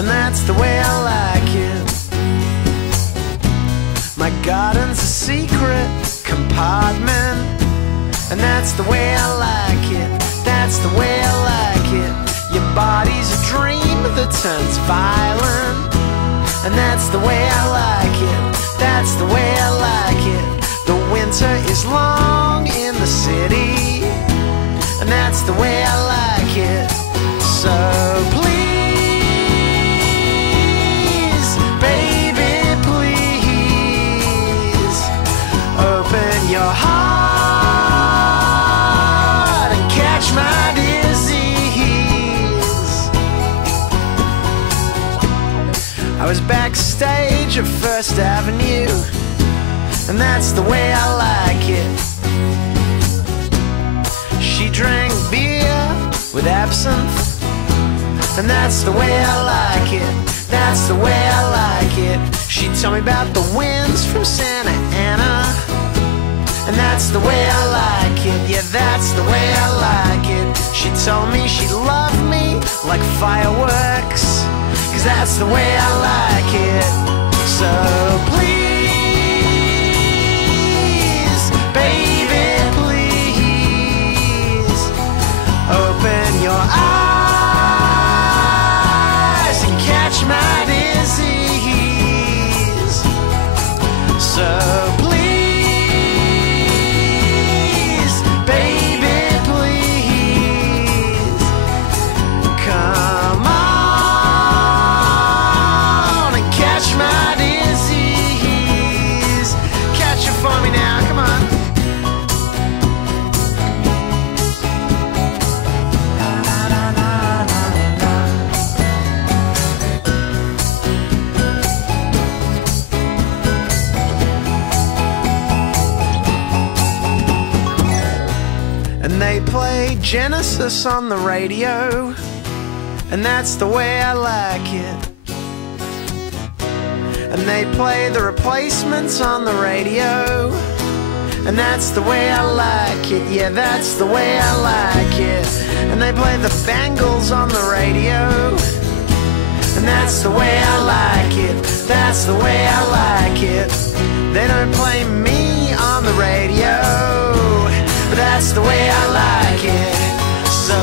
and that's the way I like it. My garden's a secret compartment, and that's the way I like it. That's the way I like it. Your body's a dream that turns violent, and that's the way I like it. That's the way I like it. The winter is long in the city, and that's the way I like it. So please, baby, please, open your heart and catch my disease. I was backstage at First Avenue, and that's the way I like it. She drank beer with absinthe, and that's the way I like it. That's the way I like it. She told me about the winds from Santa Ana, and that's the way I like it. Yeah, that's the way I like it. She told me she loved me like fireworks, 'cause that's the way I like it. So please, baby, please, open your eyes and catch my disease. So please, baby, please, come on and catch my disease. Catch it for me now, come on. And they play Genesis on the radio, and that's the way I like it. And they play the Replacements on the radio, and that's the way I like it. Yeah, that's the way I like it. And they play the Bangles on the radio, and that's the way I like it. That's the way I like it. They don't play me on the radio, but that's the way I like it. So